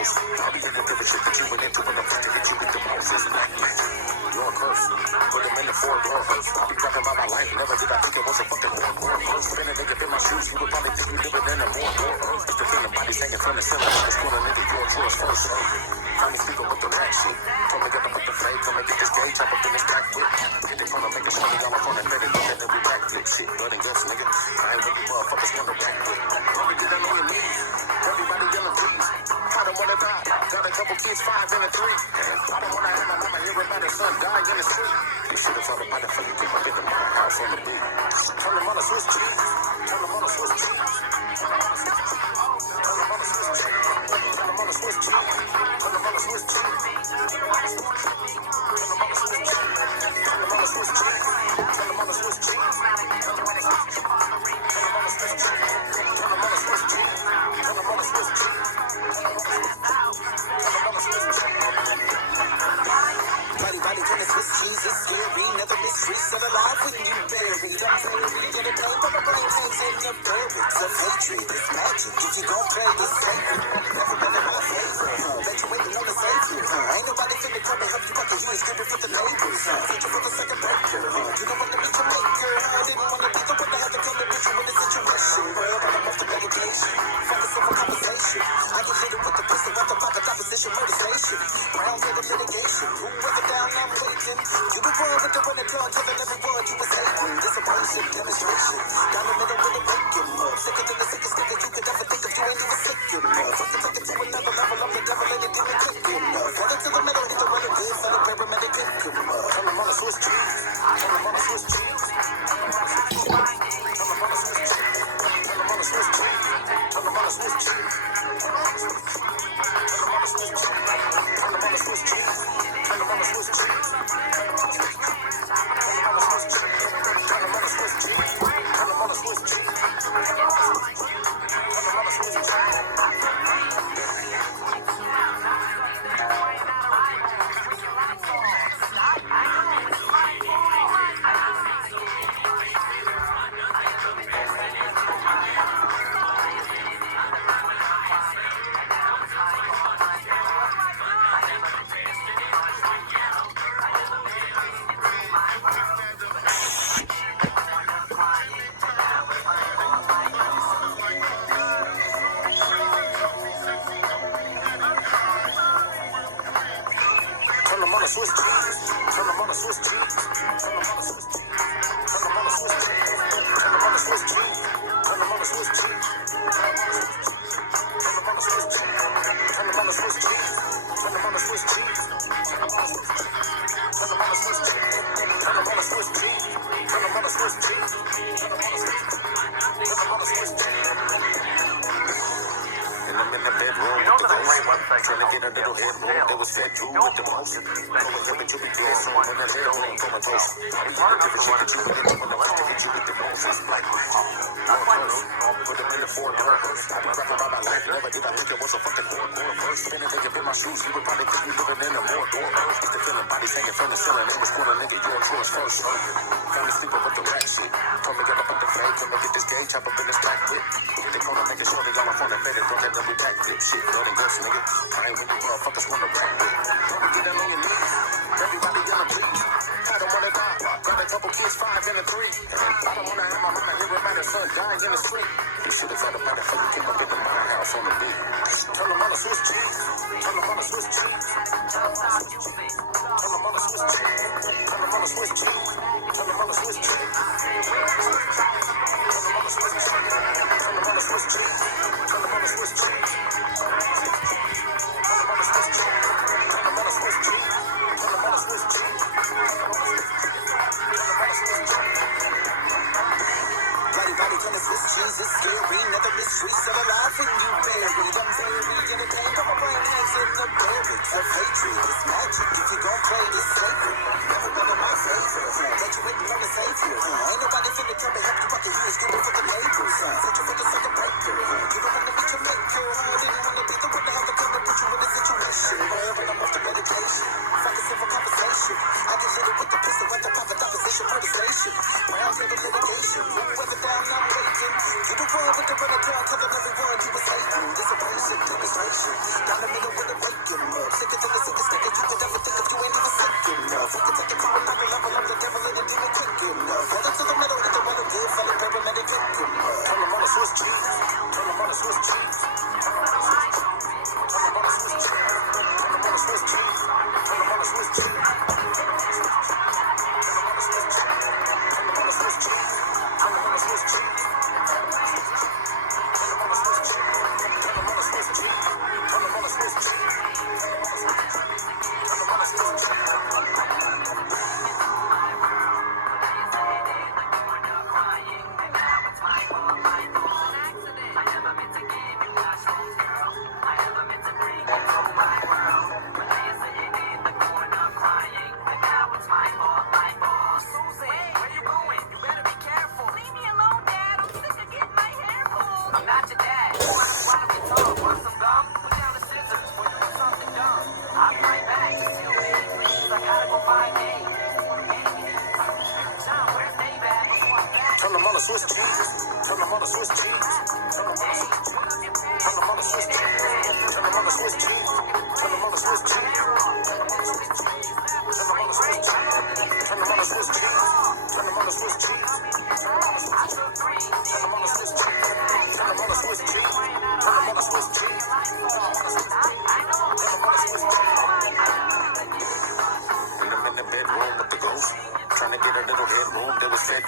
ghost. I'll be looking for the shit that you went into when I'm trying to hit you with the most. It's like, you're a curse. Put them in the four-door hearse. I'll be talking about my life. Never did I think it was a fucking war hearse. But then a nigga in my shoes, you would probably think we living in a more earth. Just to feel the bodies hanging from the ceiling. I just want a nigga, you're yours first. Finally speaking with the rap shit. Told me get up with the flag. Come and get this gauge up in this back whip. They gonna make a shorty all up on the net and let every backflip. Shit, blood and guts, nigga. I ain't really motherfuckers wanna backflip. Probably get on your knees. Everybody yelling please. I don't wanna die. Got a couple kids, 5 and a 3. I don't wanna have my mama hear about her son dying in the street. You should have thought about it for you people get the mama house on the beat. Tell them on the Swiss cheese. Tell them on the Swiss cheese. Tell them on the Swiss cheese. Tell them on the Swiss cheese. Tell them on the Swiss cheese. Tell them on the Swiss cheese. Tell them on the Swiss cheese. Tell them on the Swiss cheese. Tell them on the Swiss cheese. Tell them on the Swiss cheese. Tell them on the Swiss cheese. Tell them on the Swiss cheese. Tell them on the Swiss cheese. Tell them on the Swiss cheese. Body can Swiss cheese is scary. Never miss streets of alive when you buried. I'm buried in a day, but my brain takes in the birds of hatred. It's magic. If you gon' play this sacred, never been in my favor. Bet you waiting on the savior. Ain't nobody finna come and help you, but the you is skipping for the neighbors. Thank you for the second breaker. You don't wanna be Jamaica. I didn't wanna be the one that had to come and meet you in the situation. Well, but I'm off the medication. Focus on the conversation. I get hit with the pistol at the pocket opposition motivation. Brown for the mitigation. Whoever down, I'm waiting. You be born with the running dog, telling every word you was hating. This a patient demonstration. Down the middle with a bacon. Sicker than the sickest nigga you could ever think of. You ain't even sick enough. Fuck it to another level. I'm the devil and it didn't click enough. Run into the middle, hit the running good. Celebrate paramedic enough. Tell them on the Swiss cheese. Tell them on the Swiss cheese. Tell them on the Swiss cheese. Tell them on the Swiss cheese. Tell them on the Swiss cheese. Tell them on the Swiss cheese. Tell them on the Swiss cheese. Tell them on the Swiss cheese. Tell them on the Swiss cheese. Tell them on the Swiss cheese. Swiss cheese. Tell them on the Swiss cheese. Tell them on the Swiss cheese. Tell them on the Swiss cheese. Tell them on the Swiss cheese. Tell them on the Swiss cheese. Tell them on the Swiss cheese. Tell them on the Swiss cheese. Tell them on the Swiss cheese. Tell them on the Swiss cheese. Tell them on the Swiss cheese. Tell them on the Swiss cheese. Tell them on the Swiss cheese. Tell them on the Swiss cheese. Tell them on the Swiss cheese. I'm in the bedroom with the ghost. Trying to get a little headroom. They was fed through with the most. Going here, but you be doing some in that headroom from a toast. I be looking for the shit that you been doing. When I'm trying to hit you with the most. It's like, put them in the four-door hearse. I be rapping about my life. Never did I think it was a fucking war verse. Then a nigga in my shoes. You would probably think we living in a more door hearse. Just to feel the bodies hanging from the ceiling. They was going to nigga, you're yours first. Finally sleeping with the rap shit. Told me get up at the flag. Come and get this gauge. Chop up in this back whip. They gonna make a shorty all up on the bed. Don't let them be backflip. Shit, blood and guts, nigga. I ain't with you motherfuckers wanna rap with. Don't get down on your knees. Everybody yelling please. I don't wanna die. Got a couple kids, 5 and a 3. I don't wanna have my mama hear about her son dying in the street. You should have thought about it before you came up in the mama house on the beat. Tell them on the Swiss cheese. Tell them on the Swiss cheese. Tell them on the Swiss cheese. Tell them on the Swiss cheese. Tell them on the Swiss cheese. Tell them on the Swiss cheese. Tell them on the Swiss cheese. Tell them on the Swiss cheese. Tell them on the Swiss cheese. Tell them on the Swiss cheese. Swiss cheese is scary, never miss streets of alive when you buried. I'm buried in a day, but my brain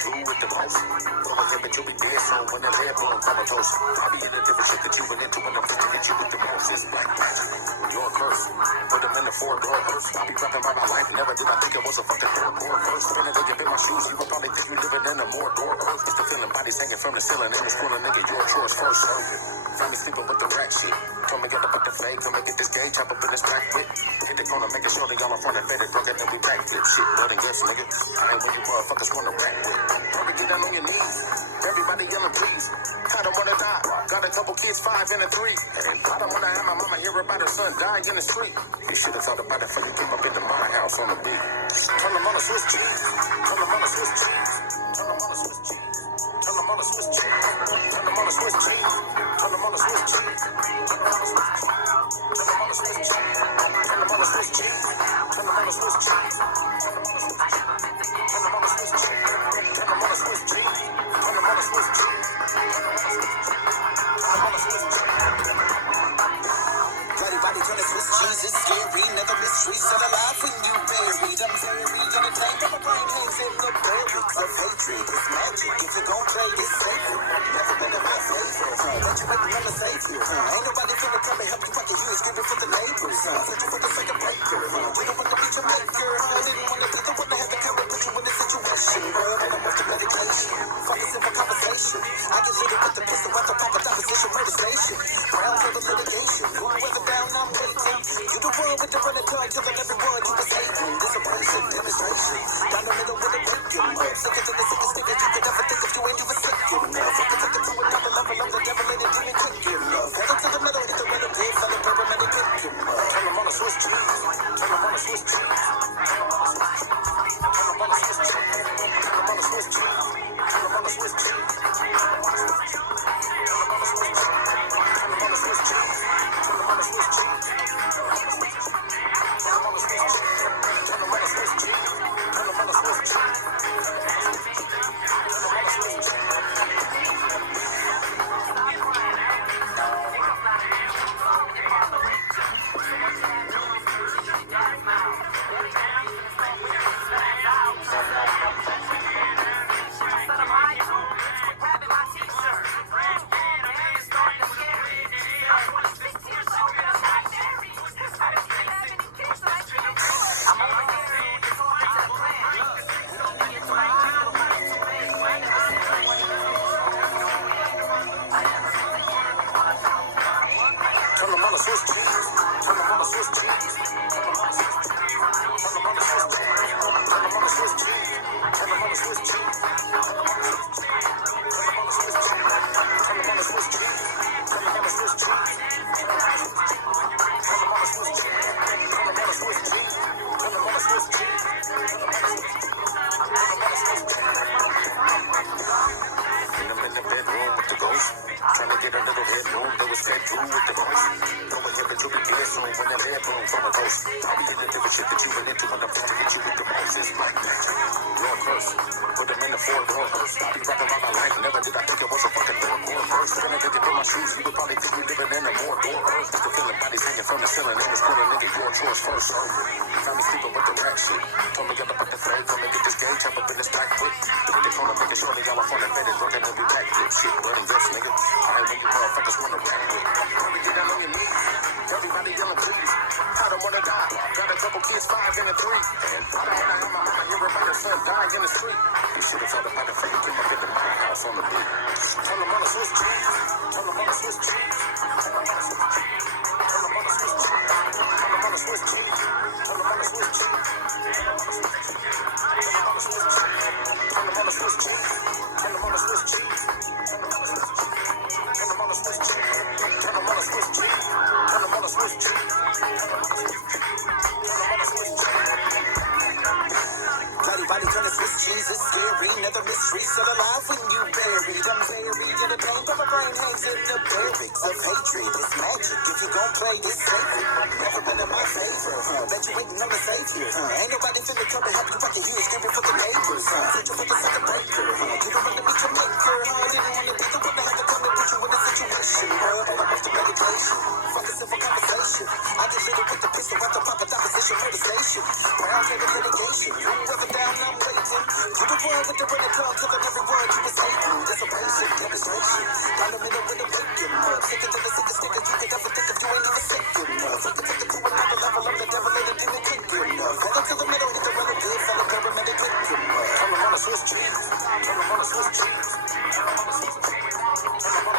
blue with the most. Over here, but you'll be dead soon when the lead bloom from a toast. I'll be in the different shit that you went into when I'm just to hit you with the most. It's black magic. You're a curse. Put them in the four-door hearse. I'll be rapping about my life. Never did I think it was a fucking four-door hearse. Feeling that you in my shoes, you would probably think you living in a more-door earth. It's the feeling bodies hanging from the ceiling and it's pulling nigga your chores first. Family sleeping with the rat shit. Told me get up at the flag, come and get this gauge, chop up in this black whip. Hit the corner, make it sure they all in front of faded, drunk and then we backflip. Shit, blood and guts, nigga. I ain't when you motherfuckers wanna rap with. Probably get down on your knees. Everybody yelling, please. I don't wanna die. Got a couple kids, 5 and a 3. And I don't wanna have my mama hear about her son dying in the street. You should have thought about it before you came up into my house on the beat. Turn them on the Swiss cheese. Turn them on the Swiss cheese. Turn them on the Swiss cheese. Turn them on the Swiss cheese. Turn them on the Swiss cheese. Turn them on the Swiss cheese. Turn them on the Swiss cheese. Turn them on the Swiss cheese. Turn them on the Swiss cheese. Turn them on the Swiss cheese. Turn them on the Swiss cheese. Turn them on the Swiss cheese. Turn them on the Swiss cheese. Turn them on the Swiss cheese. Everybody gonna Swiss cheese is scary. Never miss streets of the life when you buried. I'm buried on a tank of my brain hangs in the barracks of hatred. It's magic. If you gon' play this sacred, never been in my favor. But you wouldn't never save you. Ain't nobody finna come and help you out the years. Give it for the labels. Searching for the second paper. We don't wanna be Jamaica. I didn't wanna be the one that had to come and put you in this situation. And I'm with the medication. Focusing for conversation. I just hit it with the pistol at the pop of opposition motivation. Brown paper litigation. Who weather down, I'm waiting. You the one with the running car, telling everyone you was hating. Dissipation, demonstration. Down the middle with a bacon. Second to the sickest nigga you could ever think of doing, you was thinking. Fucking took it to another level. I'm the devil in it, you ain't cooking. Headed to the middle, hit the middle, big fella, paramedic cooking. Turn them on the Swiss cheese. Turn them on the Swiss cheese. Turn them on the Swiss cheese. Turn them on the Swiss cheese. Turn them on the Swiss cheese. Turn them on the Swiss cheese. Turn them on the Swiss cheese. Turn them on the Swiss cheese. Turn them on the Swiss cheese. Turn them on the Swiss cheese. to bring it down to them every word you was hating. Dissipation, devastation. Down the middle with a breaking love. Sick of the sickest thing that you could ever think of doing. You were sick enough. We can take it to another level of the devil and it didn't kick enough. Fall into the middle, hit the relative, fellow paramedic, quick enough. Turn them on a Swiss cheese. Turn them on a Swiss cheese. Turn them on a Swiss cheese. Turn them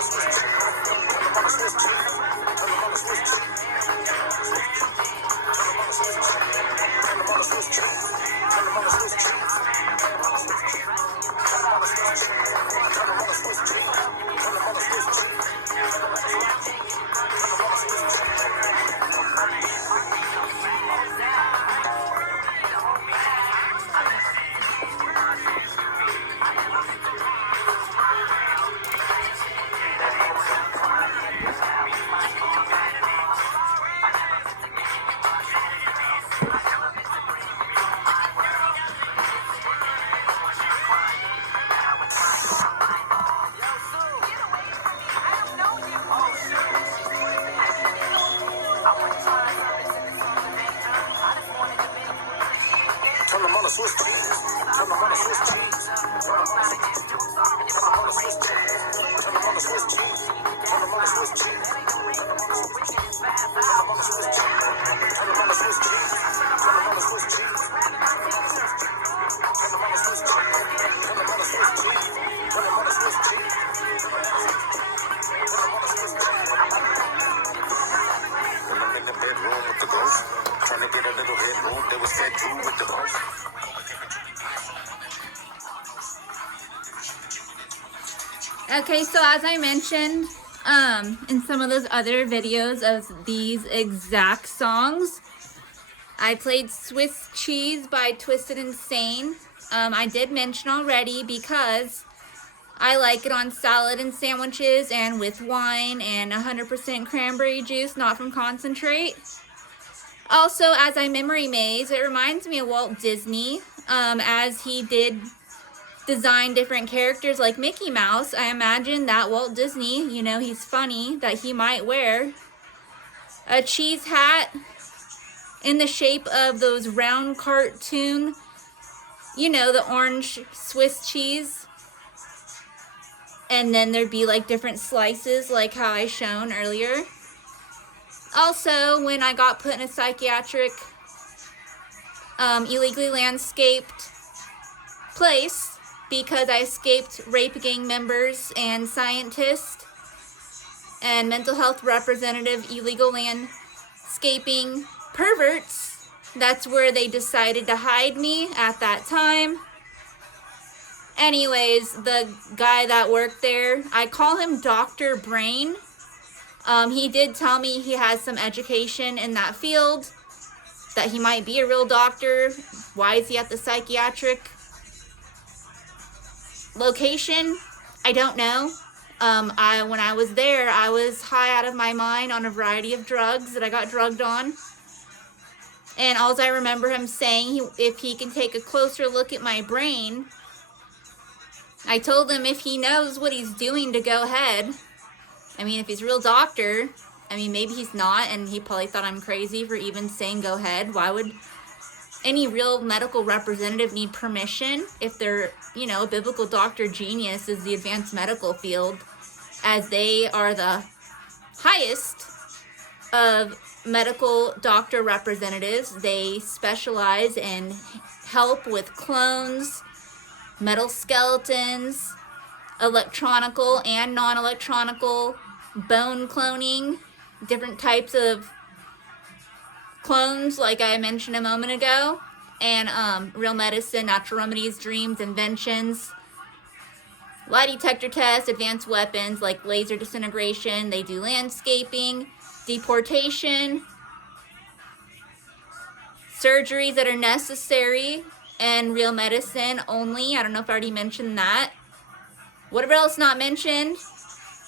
on a Swiss cheese. Turn them on a Swiss cheese. Turn them on a Swiss cheese. Okay, so as I mentioned in some of those other videos of these exact songs, I played Swiss Cheese by Twisted Insane. I did mention already because I like it on salad and sandwiches and with wine and 100% cranberry juice, not from concentrate. Also, as I memory maze, it reminds me of Walt Disney, as he did design different characters like Mickey Mouse. I imagine that Walt Disney, you know, he's funny, that he might wear a cheese hat in the shape of those round cartoon, you know, the orange Swiss cheese. And then there'd be like different slices like how I shown earlier. Also, when I got put in a psychiatric, illegally landscaped place, because I escaped rape gang members and scientists and mental health representative illegal landscaping perverts. That's where they decided to hide me at that time. Anyways, the guy that worked there, I call him Dr. Brain. He did tell me he has some education in that field, that he might be a real doctor. Why is he at the psychiatric location? I don't know. When I was there, I was high out of my mind on a variety of drugs that I got drugged on. And all I remember him saying, if he can take a closer look at my brain, I told him if he knows what he's doing to go ahead. I mean, if he's a real doctor, I mean, maybe he's not, and he probably thought I'm crazy for even saying go ahead. Why would any real medical representative need permission if they're, you know, a biblical doctor genius is the advanced medical field, as they are the highest of medical doctor representatives. They specialize in help with clones, metal skeletons, electronical and non-electronical bone cloning, different types of clones like I mentioned a moment ago, and real medicine, natural remedies, dreams, inventions, lie detector tests, advanced weapons like laser disintegration. They do landscaping, deportation, surgeries that are necessary, and real medicine only. I don't know if I already mentioned that. Whatever else not mentioned,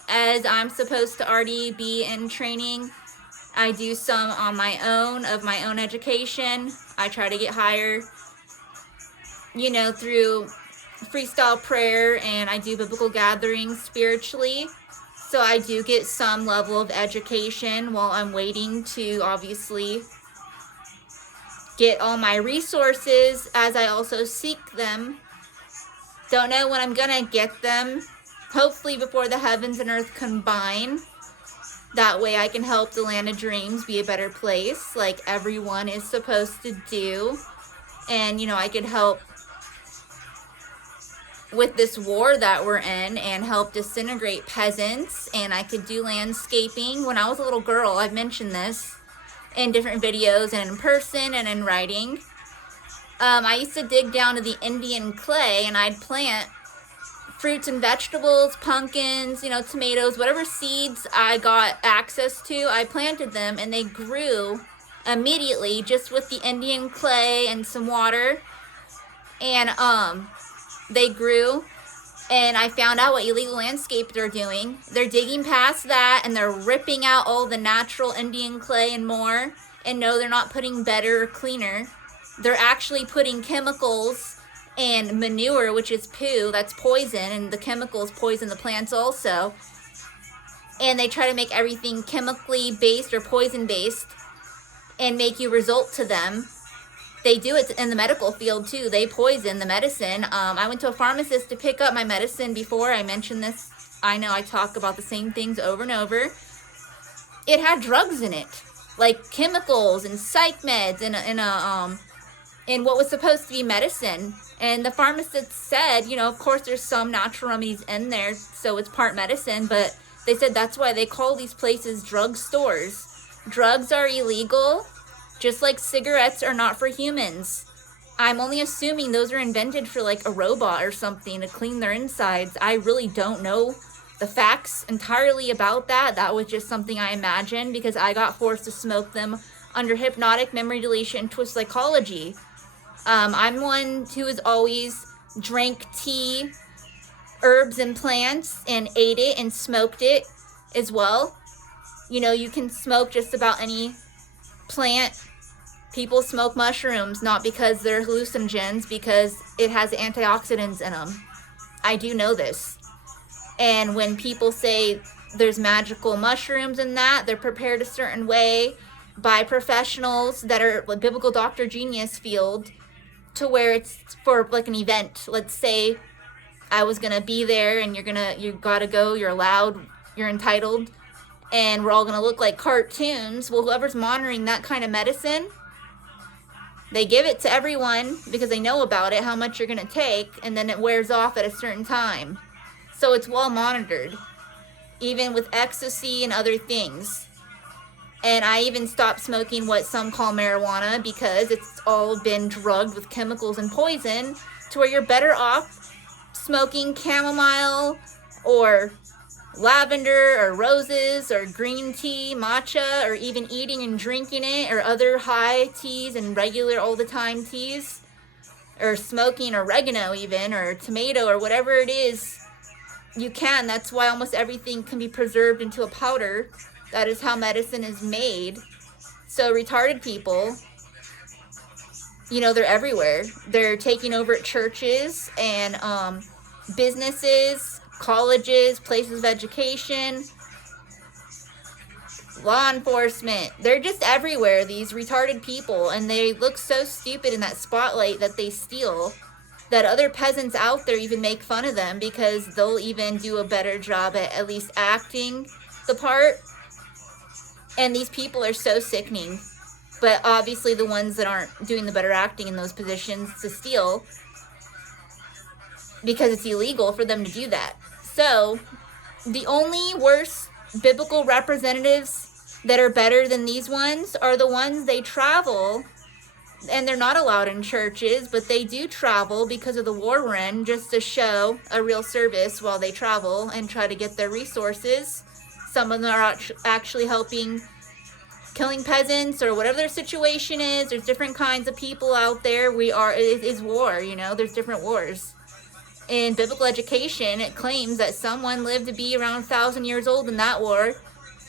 as I'm supposed to already be in training, I do some on my own, of my own education. I try to get higher, you know, through freestyle prayer, and I do biblical gatherings spiritually. So I do get some level of education while I'm waiting to obviously get all my resources, as I also seek them Don't know when I'm gonna get them. Hopefully before the heavens and earth combine. That way I can help the land of dreams be a better place, like everyone is supposed to do. And, you know, I could help with this war that we're in and help disintegrate peasants. And I could do landscaping. When I was a little girl, I've mentioned this in different videos and in person and in writing. I used to dig down to the Indian clay and I'd plant fruits and vegetables, pumpkins, you know, tomatoes, whatever seeds I got access to, I planted them and they grew immediately just with the Indian clay and some water. And they grew, and I found out what illegal landscapers are doing. They're digging past that and they're ripping out all the natural Indian clay and more. And no, they're not putting better or cleaner. They're actually putting chemicals and manure, which is poo, that's poison, and the chemicals poison the plants also. And they try to make everything chemically based or poison based and make you resort to them. They do it in the medical field too. They poison the medicine. I went to a pharmacist to pick up my medicine before. I mentioned this. I know I talk about the same things over and over. It had drugs in it, like chemicals and psych meds in what was supposed to be medicine. And the pharmacist said, you know, of course there's some natural remedies in there, so it's part medicine, but they said that's why they call these places drug stores. Drugs are illegal, just like cigarettes are not for humans. I'm only assuming those are invented for like a robot or something to clean their insides. I really don't know the facts entirely about that. That was just something I imagined because I got forced to smoke them under hypnotic memory deletion and twist psychology. I'm one who has always drank tea, herbs and plants, and ate it and smoked it as well. You know, you can smoke just about any plant. People smoke mushrooms not because they're hallucinogens, because it has antioxidants in them. I do know this. And when people say there's magical mushrooms in that, they're prepared a certain way by professionals that are like biblical Dr. Genius field, to where it's for like an event. Let's say I was gonna be there and you gotta go, you're allowed, you're entitled, and we're all gonna look like cartoons. Well, whoever's monitoring that kind of medicine, they give it to everyone because they know about it, how much you're gonna take, and then it wears off at a certain time. So it's well monitored, even with ecstasy and other things. And I even stopped smoking what some call marijuana because it's all been drugged with chemicals and poison, to where you're better off smoking chamomile or lavender or roses or green tea, matcha, or even eating and drinking it, or other high teas and regular all the time teas, or smoking oregano even, or tomato, or whatever it is. You can. That's why almost everything can be preserved into a powder. That is how medicine is made. So retarded people, you know, they're everywhere. They're taking over at churches and businesses, colleges, places of education, law enforcement. They're just everywhere, these retarded people. And they look so stupid in that spotlight that they steal, that other peasants out there even make fun of them because they'll even do a better job at least acting the part. And these people are so sickening. But obviously the ones that aren't doing the better acting in those positions to steal, because it's illegal for them to do that. So the only worst biblical representatives that are better than these ones are the ones they travel, and they're not allowed in churches, but they do travel because of the war we're in, just to show a real service while they travel and try to get their resources. Some of them are actually helping killing peasants or whatever their situation is. There's different kinds of people out there. It is war, you know, there's different wars. In biblical education, it claims that someone lived to be around 1,000 years old in that war,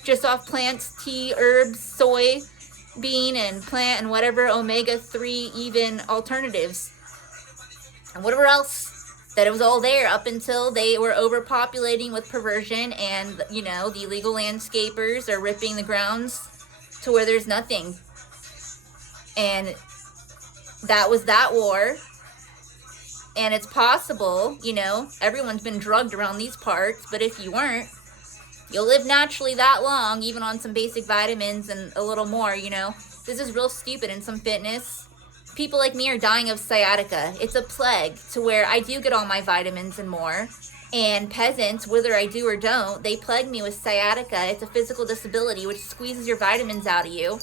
just off plants, tea, herbs, soy, bean, and plant, and whatever omega-3 even alternatives. And whatever else. That it was all there up until they were overpopulating with perversion, and, you know, the illegal landscapers are ripping the grounds to where there's nothing. And that was that war. And it's possible, you know, everyone's been drugged around these parts, but if you weren't, you'll live naturally that long, even on some basic vitamins and a little more, you know. This is real stupid in some fitness. People like me are dying of sciatica. It's a plague to where I do get all my vitamins and more. And peasants, whether I do or don't, they plague me with sciatica. It's a physical disability which squeezes your vitamins out of you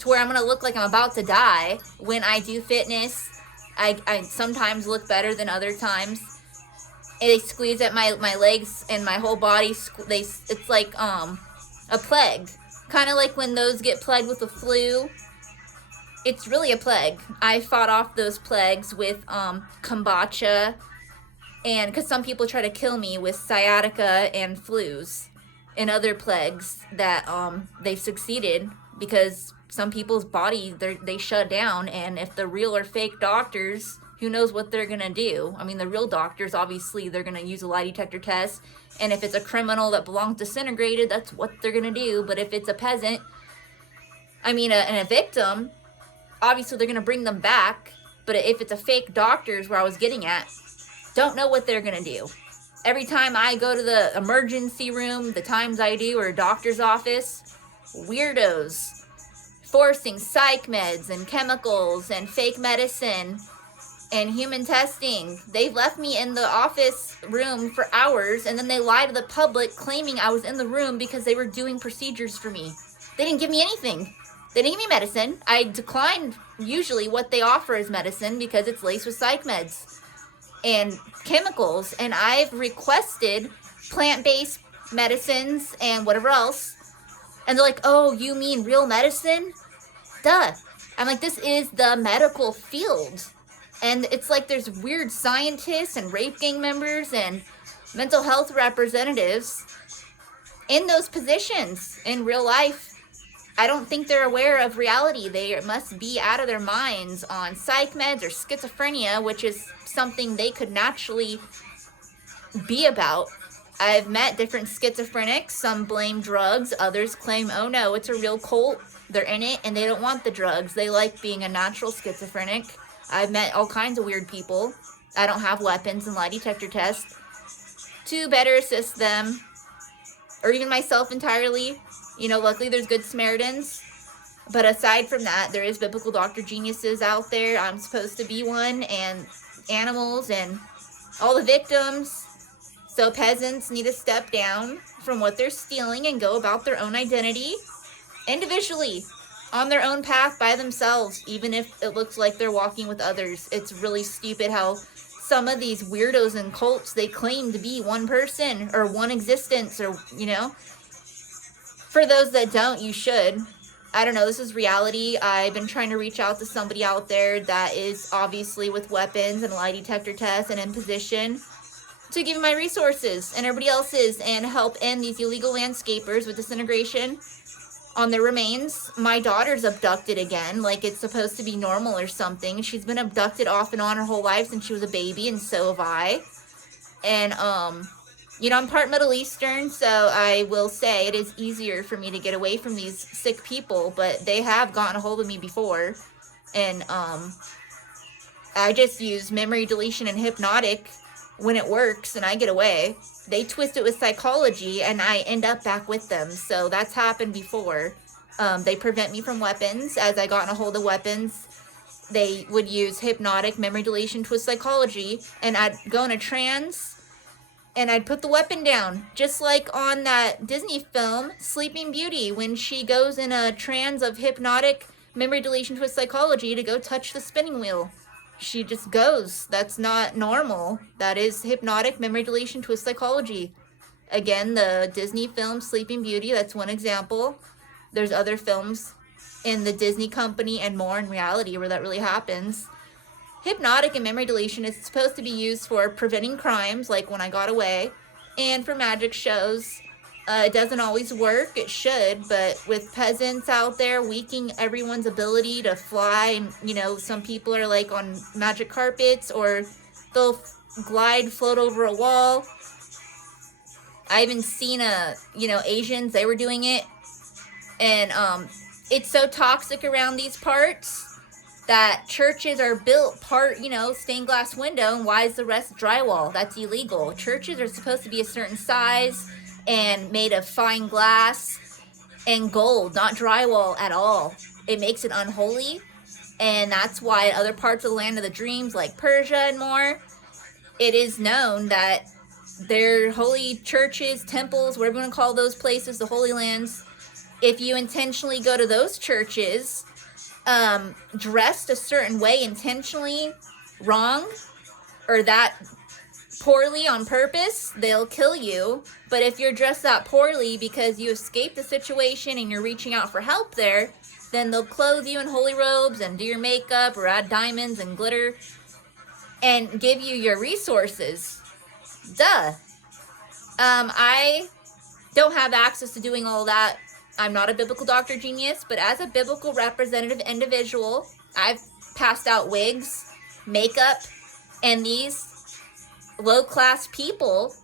to where I'm going to look like I'm about to die when I do fitness. I sometimes look better than other times. They squeeze at my legs and my whole body. It's like a plague. Kind of like when those get plagued with the flu. It's really a plague. I fought off those plagues with kombucha. And because some people try to kill me with sciatica and flus and other plagues that they've succeeded because some people's body, they shut down. And if the real or fake doctors, who knows what they're going to do? I mean, the real doctors, obviously, they're going to use a lie detector test. And if it's a criminal that belongs disintegrated, that's what they're going to do. But if it's a peasant, and a victim, obviously they're going to bring them back. But if it's a fake doctor's where I was getting at, don't know what they're going to do. Every time I go to the emergency room, the times I do, or a doctor's office, weirdos forcing psych meds and chemicals and fake medicine and human testing. They've left me in the office room for hours, and then they lie to the public claiming I was in the room because they were doing procedures for me. They didn't give me anything. They didn't give me medicine. I declined usually what they offer as medicine because it's laced with psych meds and chemicals, and I've requested plant-based medicines and whatever else, and they're like, oh, you mean real medicine? Duh. I'm like, this is the medical field. And it's like there's weird scientists and rape gang members and mental health representatives in those positions in real life. I don't think they're aware of reality. They must be out of their minds on psych meds or schizophrenia, which is something they could naturally be about. I've met different schizophrenics. Some blame drugs. Others claim, oh no, it's a real cult. They're in it and they don't want the drugs. They like being a natural schizophrenic. I've met all kinds of weird people. I don't have weapons and lie detector tests to better assist them, or even myself entirely. You know, luckily there's good Samaritans. But aside from that, there is biblical doctor geniuses out there. I'm supposed to be one, and animals and all the victims. So peasants need to step down from what they're stealing and go about their own identity individually, on their own path by themselves, even if it looks like they're walking with others. It's really stupid how some of these weirdos and cults, they claim to be one person or one existence, or, you know. For those that don't, you should. I don't know, this is reality. I've been trying to reach out to somebody out there that is obviously with weapons and lie detector tests and in position to give my resources and everybody else's and help end these illegal landscapers with disintegration on their remains. My daughter's abducted again, like it's supposed to be normal or something. She's been abducted off and on her whole life since she was a baby, and so have I. And, you know, I'm part Middle Eastern, so I will say it is easier for me to get away from these sick people, but they have gotten a hold of me before. And, I just use memory deletion and hypnotic when it works and I get away. They twist it with psychology and I end up back with them. So that's happened before. They prevent me from weapons. As I got in a hold of weapons, they would use hypnotic, memory deletion, twist psychology, and I'd go in a trance and I'd put the weapon down. Just like on that Disney film, Sleeping Beauty, when she goes in a trance of hypnotic, memory deletion, twist psychology to go touch the spinning wheel. She just goes. That's not normal. That is hypnotic, memory deletion, twist psychology. Again, the Disney film Sleeping Beauty, that's one example. There's other films in the Disney company and more in reality where that really happens. Hypnotic and memory deletion is supposed to be used for preventing crimes, like when I got away, and for magic shows. It doesn't always work. It should, but with peasants out there weakening everyone's ability to fly, and, you know, some people are like on magic carpets, or they'll float over a wall. I even seen Asians, they were doing it, and it's so toxic around these parts that churches are built part, stained glass window, and why is the rest drywall? That's illegal. Churches are supposed to be a certain size and made of fine glass and gold, not drywall at all. It makes it unholy, and that's why in other parts of the land of the dreams, like Persia and more, it is known that their holy churches, temples, whatever you want to call those places, the Holy Lands, if you intentionally go to those churches, dressed a certain way intentionally wrong, or that poorly on purpose, they'll kill you. But if you're dressed that poorly because you escaped the situation and you're reaching out for help there, then they'll clothe you in holy robes and do your makeup or add diamonds and glitter and give you your resources. Duh. I don't have access to doing all that. I'm not a biblical doctor genius, but as a biblical representative individual, I've passed out wigs, makeup, and these low-class people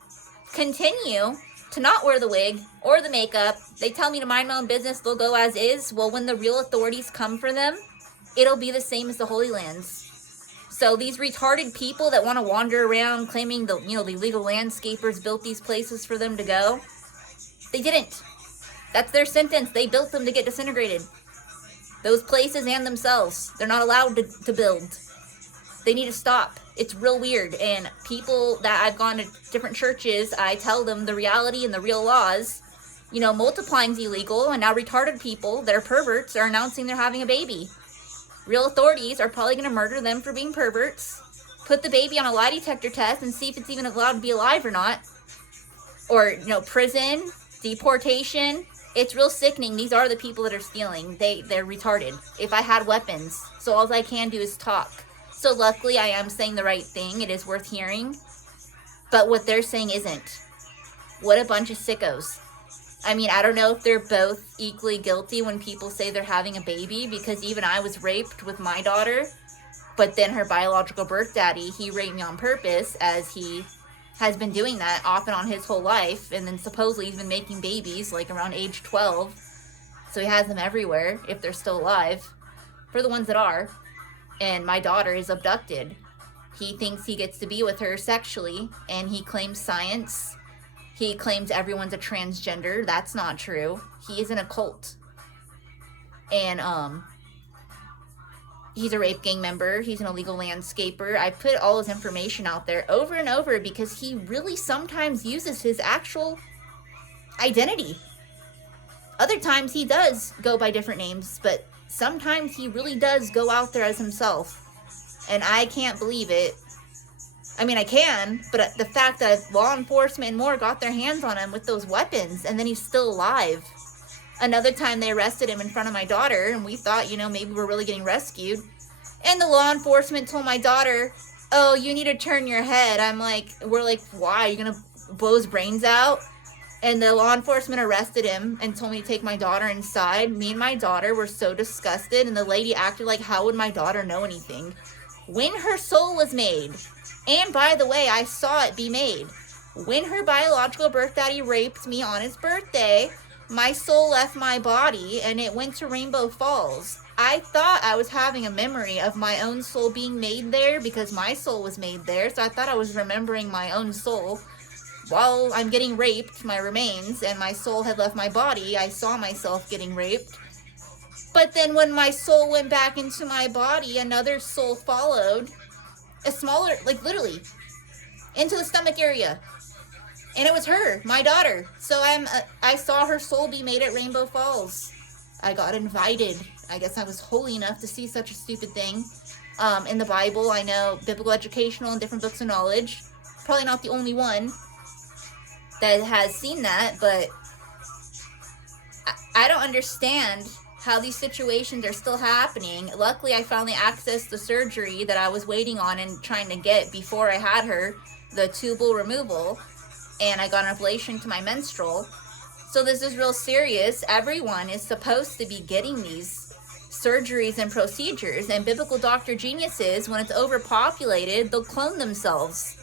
continue to not wear the wig or the makeup. They tell me to mind my own business, they'll go as is. Well, when the real authorities come for them, it'll be the same as the Holy Lands. So these retarded people that want to wander around claiming the illegal landscapers built these places for them to go, they didn't. That's their sentence. They built them to get disintegrated. Those places and themselves. They're not allowed to build. They need to stop. It's real weird. And people that I've gone to different churches, I tell them the reality and the real laws. Multiplying's illegal, and now retarded people that are perverts are announcing they're having a baby. Real authorities are probably going to murder them for being perverts, put the baby on a lie detector test and see if it's even allowed to be alive or not. Or, prison, deportation. It's real sickening. These are the people that are stealing. They're retarded. If I had weapons, so all I can do is talk. So luckily I am saying the right thing. It is worth hearing. But what they're saying isn't. What a bunch of sickos. I mean, I don't know if they're both equally guilty when people say they're having a baby, because even I was raped with my daughter, but then her biological birth daddy, he raped me on purpose, as he has been doing that off and on his whole life, and then supposedly he's been making babies like around age 12, so he has them everywhere if they're still alive, for the ones that are. And my daughter is abducted. He thinks he gets to be with her sexually, and he claims science. He claims everyone's a transgender. That's not true. He is in a cult. And, he's a rape gang member. He's an illegal landscaper. I put all his information out there over and over because he really sometimes uses his actual identity. Other times he does go by different names, but sometimes he really does go out there as himself. And I can't believe it. I mean, I can, but the fact that law enforcement and more got their hands on him with those weapons, and then he's still alive. Another time they arrested him in front of my daughter, and we thought, maybe we're really getting rescued. And the law enforcement told my daughter, oh, you need to turn your head. We're like, why? Are you going to blow his brains out? And the law enforcement arrested him and told me to take my daughter inside. Me and my daughter were so disgusted, and the lady acted like, how would my daughter know anything? When her soul was made, and by the way, I saw it be made. When her biological birth daddy raped me on his birthday, my soul left my body and it went to Rainbow Falls. I thought I was having a memory of my own soul being made there because my soul was made there. So I thought I was remembering my own soul. While I'm getting raped, my remains, and my soul had left my body, I saw myself getting raped. But then when my soul went back into my body, another soul followed. A smaller, literally, into the stomach area. And it was her, my daughter. So I saw her soul be made at Rainbow Falls. I got invited. I guess I was holy enough to see such a stupid thing. In the Bible, I know biblical educational and different books of knowledge. Probably not the only one that has seen that, but I don't understand how these situations are still happening. Luckily, I finally accessed the surgery that I was waiting on and trying to get before I had her, the tubal removal, and I got an ablation to my menstrual. So this is real serious. Everyone is supposed to be getting these surgeries and procedures, and biblical doctor geniuses, when it's overpopulated, they'll clone themselves.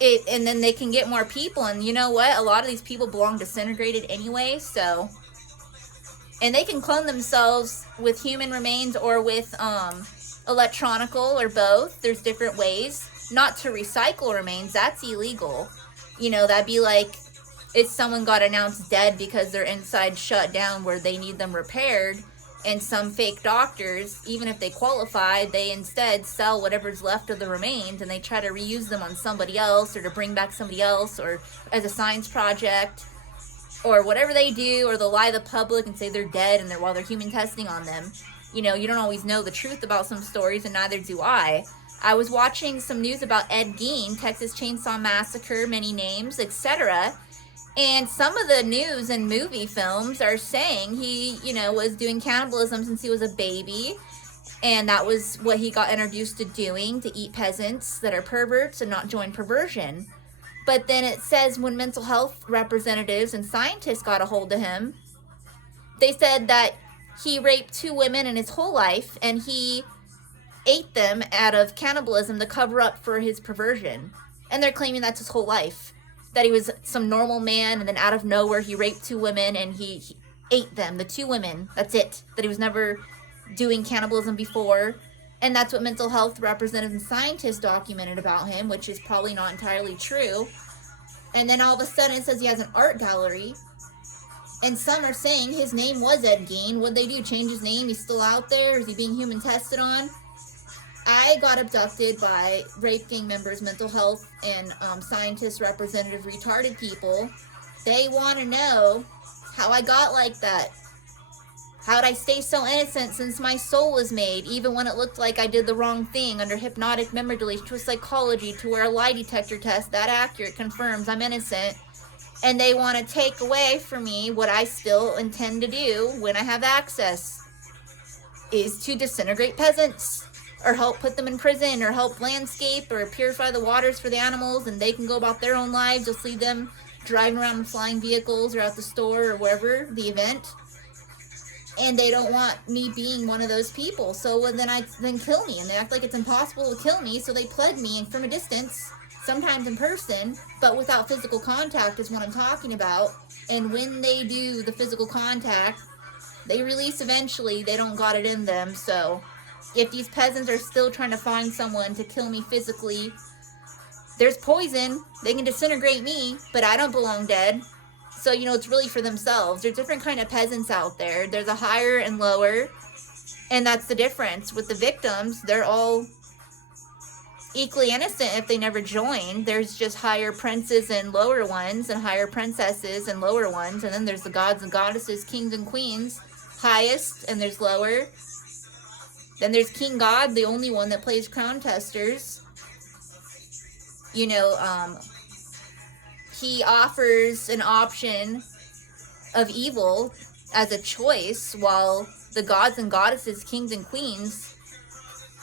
And then they can get more people, and you know what? A lot of these people belong disintegrated anyway, and they can clone themselves with human remains or with electronical, or both. There's different ways. Not to recycle remains, that's illegal. You know, that'd be like if someone got announced dead because their inside shut down where they need them repaired, and some fake doctors, even if they qualify, they instead sell whatever's left of the remains and they try to reuse them on somebody else or to bring back somebody else or as a science project or whatever they do, or they'll lie to the public and say they're dead and while they're human testing on them. You know, you don't always know the truth about some stories, and neither do I. I was watching some news about Ed Gein, Texas Chainsaw Massacre, many names, etc., and some of the news and movie films are saying he, you know, was doing cannibalism since he was a baby. And that was what he got introduced to doing, to eat peasants that are perverts and not join perversion. But then it says when mental health representatives and scientists got a hold of him, they said that he raped 2 women in his whole life and he ate them out of cannibalism to cover up for his perversion. And they're claiming that's his whole life. That he was some normal man, and then out of nowhere he raped 2 women and he ate them, the 2 women. That's it. That he was never doing cannibalism before. And that's what mental health representatives and scientists documented about him, which is probably not entirely true. And then all of a sudden it says he has an art gallery. And some are saying his name was Ed Gein. What'd they do? Change his name? He's still out there? Is he being human tested on? I got abducted by rape gang members, mental health, and scientists, representative, retarded people. They want to know how I got like that. How'd I stay so innocent since my soul was made, even when it looked like I did the wrong thing under hypnotic memory deletion to a psychology to where a lie detector test that accurate confirms I'm innocent. And they want to take away from me what I still intend to do when I have access, is to disintegrate peasants. Or help put them in prison, or help landscape, or purify the waters for the animals, and they can go about their own lives. You'll see them driving around in flying vehicles, or at the store, or wherever, the event. And they don't want me being one of those people. So then kill me, and they act like it's impossible to kill me, so they plague me from a distance, sometimes in person, but without physical contact is what I'm talking about. And when they do the physical contact, they release eventually. They don't got it in them, so if these peasants are still trying to find someone to kill me physically, there's poison. They can disintegrate me, but I don't belong dead. So, you know, it's really for themselves. There's different kind of peasants out there. There's a higher and lower, and that's the difference. With the victims, they're all equally innocent if they never joined. There's just higher princes and lower ones, and higher princesses and lower ones, and then there's the gods and goddesses, kings and queens, highest, and there's lower. Then there's King God, the only one that plays crown testers. You know, he offers an option of evil as a choice, while the gods and goddesses, kings and queens,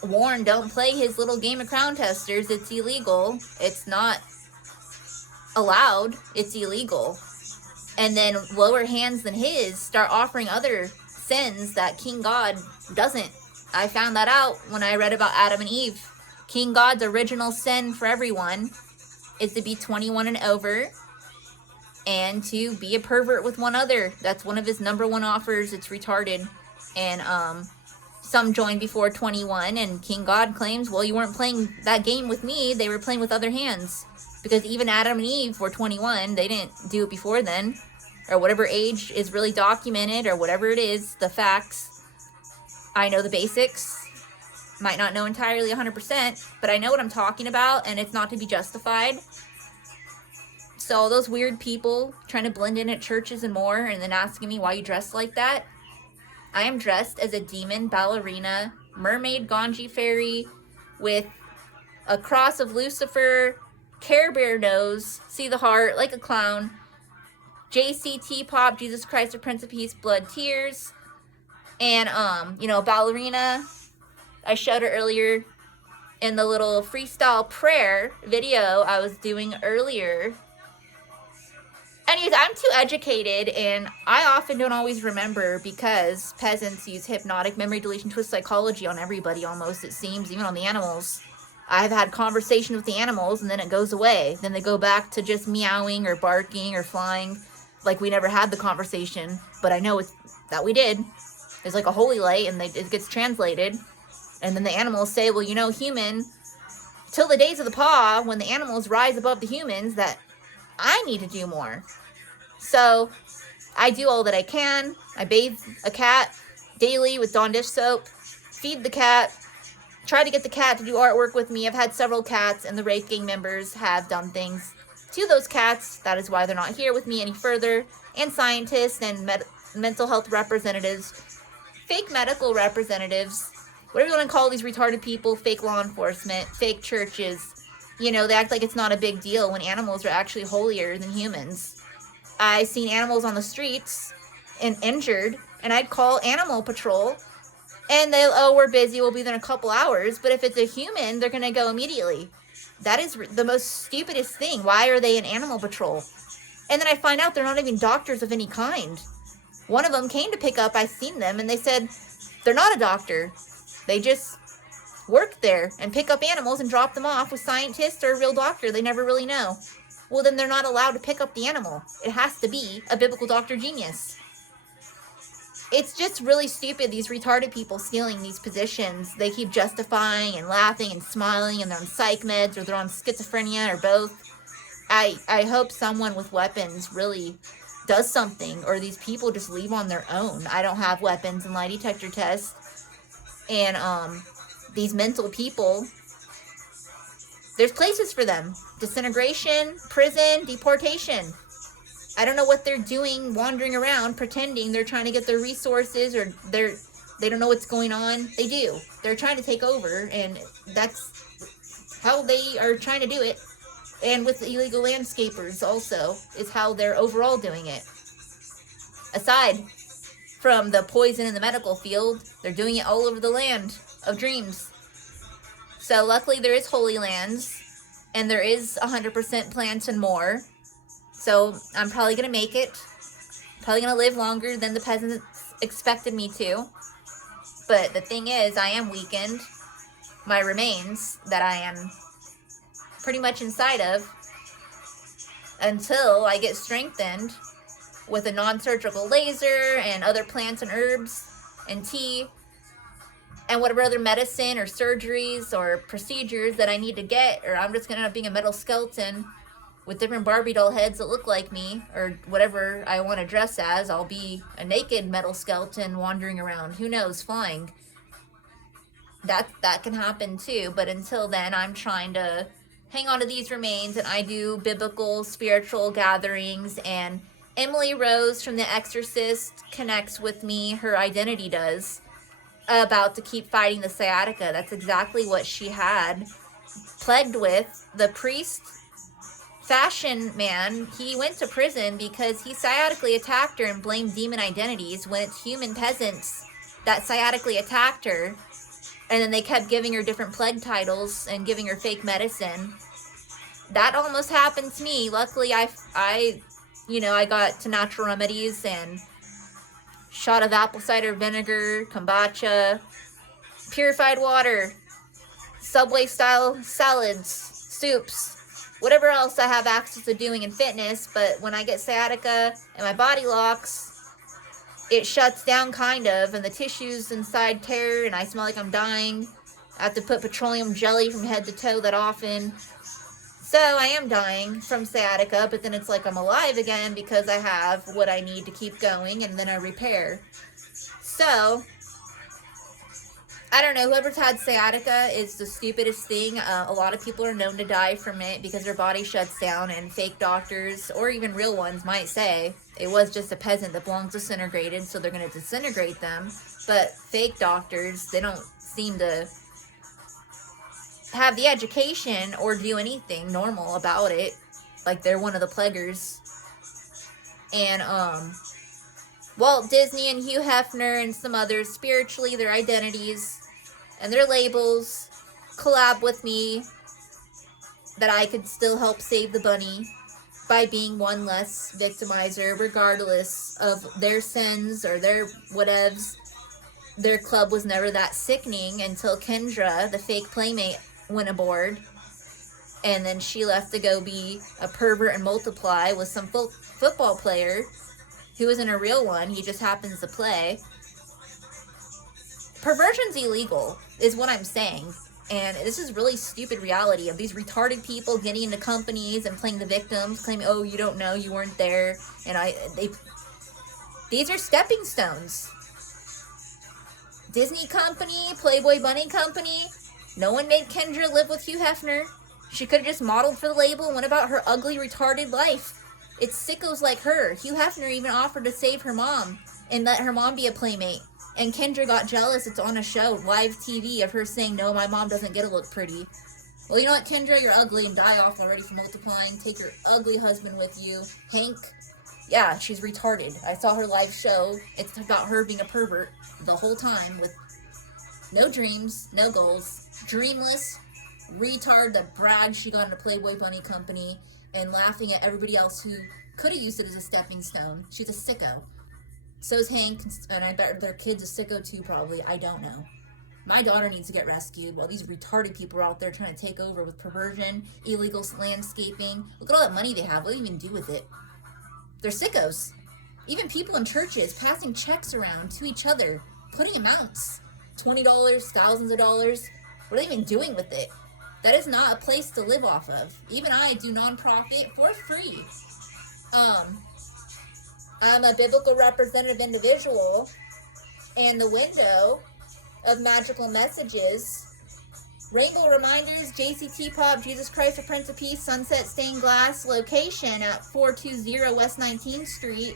warn, don't play his little game of crown testers. It's illegal. It's not allowed. It's illegal. And then lower hands than his start offering other sins that King God doesn't. I found that out when I read about Adam and Eve. King God's original sin for everyone is to be 21 and over and to be a pervert with one other. That's one of his number 1 offers. It's retarded. And some joined before 21, and King God claims, well, you weren't playing that game with me. They were playing with other hands. Because even Adam and Eve were 21. They didn't do it before then. Or whatever age is really documented, or whatever it is, the facts. I know the basics, might not know entirely 100%, but I know what I'm talking about, and it's not to be justified. So all those weird people trying to blend in at churches and more, and then asking me why you dress like that. I am dressed as a demon ballerina, mermaid Ganji fairy, with a cross of Lucifer, Care Bear nose, see the heart, like a clown, JCT pop, Jesus Christ, the Prince of Peace, blood, tears. And, you know, ballerina, I showed her earlier in the little freestyle prayer video I was doing earlier. Anyways, I'm too educated, and I often don't always remember because peasants use hypnotic memory deletion twist psychology on everybody almost, it seems, even on the animals. I've had conversations with the animals, and then it goes away. Then they go back to just meowing or barking or flying like we never had the conversation. But I know that we did. There's like a holy light, and it gets translated, And then the animals say, well, you know, human, till the days of the paw, when the animals rise above the humans, that I need to do more. So I do all that I can. I bathe a cat daily with Dawn dish soap, feed the cat, try to get the cat to do artwork with me. I've had several cats, and the Wraith Gang members have done things to those cats. That is why they're not here with me any further. And scientists and mental health representatives, fake medical representatives, whatever you want to call these retarded people, fake law enforcement, fake churches. You know, they act like it's not a big deal when animals are actually holier than humans. I've seen animals on the streets and injured, and I'd call animal patrol, and they'll, oh, we're busy, we'll be there in a couple hours. But if it's a human, they're going to go immediately. That is the most stupidest thing. Why are they in animal patrol? And then I find out they're not even doctors of any kind. One of them came to pick up, I seen them, and they said they're not a doctor. They just work there and pick up animals and drop them off with scientists or a real doctor. They never really know. Well, then they're not allowed to pick up the animal. It has to be a biblical doctor genius. It's just really stupid, these retarded people stealing these positions. They keep justifying and laughing and smiling, and they're on psych meds or they're on schizophrenia or both. I hope someone with weapons really does something, or these people just leave on their own. I don't have weapons and lie detector tests. And these mental people, there's places for them. Disintegration, prison, deportation. I don't know what they're doing wandering around pretending they're trying to get their resources, or they don't know what's going on. They do. They're trying to take over, and that's how they are trying to do it. And with the illegal landscapers also is how they're overall doing it. Aside from the poison in the medical field, they're doing it all over the land of dreams. So luckily there is Holy Lands, and there is 100% plants and more. So I'm probably going to make it. Probably going to live longer than the peasants expected me to. But the thing is, I am weakened. My remains that I am pretty much inside of, until I get strengthened with a non-surgical laser and other plants and herbs and tea and whatever other medicine or surgeries or procedures that I need to get, or I'm just going to end up being a metal skeleton with different Barbie doll heads that look like me, or whatever I want to dress as. I'll be a naked metal skeleton wandering around. Who knows, flying. That can happen too. But until then, I'm trying to hang on to these remains, and I do biblical, spiritual gatherings, and Emily Rose from The Exorcist connects with me. Her identity does. About to keep fighting the sciatica. That's exactly what she had. Plagued with. The priest, fashion man, he went to prison because he sciatically attacked her and blamed demon identities when it's human peasants that sciatically attacked her. And then they kept giving her different plague titles and giving her fake medicine. That almost happened to me. Luckily, I got to natural remedies and shot of apple cider vinegar, kombucha, purified water, Subway style salads, soups, whatever else I have access to doing in fitness. But when I get sciatica and my body locks, it shuts down kind of, and the tissues inside tear, and I smell like I'm dying. I have to put petroleum jelly from head to toe that often. So I am dying from sciatica, but then it's like I'm alive again because I have what I need to keep going, and then I repair. So, I don't know, whoever's had sciatica is the stupidest thing. A lot of people are known to die from it because their body shuts down, and fake doctors, or even real ones, might say it was just a peasant that belongs disintegrated, so they're going to disintegrate them. But fake doctors, they don't seem to have the education or do anything normal about it. Like they're one of the plaguers. And Walt Disney and Hugh Hefner and some others, spiritually, their identities and their labels collab with me that I could still help save the bunny by being one less victimizer, regardless of their sins or their whatevs. Their club was never that sickening until Kendra, the fake playmate, went aboard, and then she left to go be a pervert and multiply with some football player who isn't a real one. He just happens to play. perversion's illegal, is what I'm saying. And this is really stupid reality of these retarded people getting into companies and playing the victims, claiming, oh, you don't know, you weren't there. And these are stepping stones. Disney company, Playboy Bunny company, no one made Kendra live with Hugh Hefner. She could have just modeled for the label and went about her ugly, retarded life. It's sickos like her. Hugh Hefner even offered to save her mom and let her mom be a playmate. And Kendra got jealous. It's on a show, live TV, of her saying, no, my mom doesn't get to look pretty. Well, you know what, Kendra? You're ugly and die off already for multiplying. Take your ugly husband with you. Hank, yeah, she's retarded. I saw her live show. It's about her being a pervert the whole time with no dreams, no goals, dreamless, retard that bragged she got into Playboy Bunny company and laughing at everybody else who could have used it as a stepping stone. She's a sicko. So is Hank, and I bet their kid's a sicko too, probably. I don't know. My daughter needs to get rescued while these retarded people are out there trying to take over with perversion, illegal landscaping. Look at all that money they have. What do they even do with it? They're sickos. Even people in churches passing checks around to each other, putting amounts. $20, thousands of dollars. What are they even doing with it? That is not a place to live off of. Even I do nonprofit for free. I'm a biblical representative individual, and the window of magical messages, rainbow reminders, JCT Pop, Jesus Christ, the Prince of Peace, Sunset Stained Glass, location at 420 West 19th Street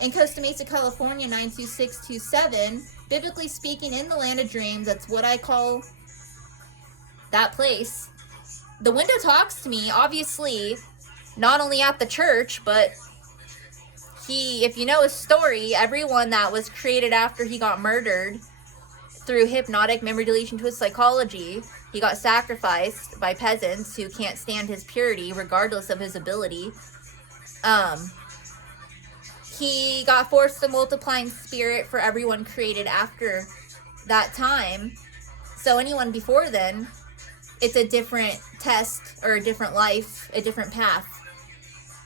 in Costa Mesa, California, 92627. Biblically speaking, in the land of dreams, that's what I call that place. The window talks to me, obviously, not only at the church, but if you know his story, everyone that was created after he got murdered through hypnotic memory deletion twist psychology, he got sacrificed by peasants who can't stand his purity regardless of his ability. He got forced to multiplying spirit for everyone created after that time. So anyone before then, it's a different test or a different life, a different path.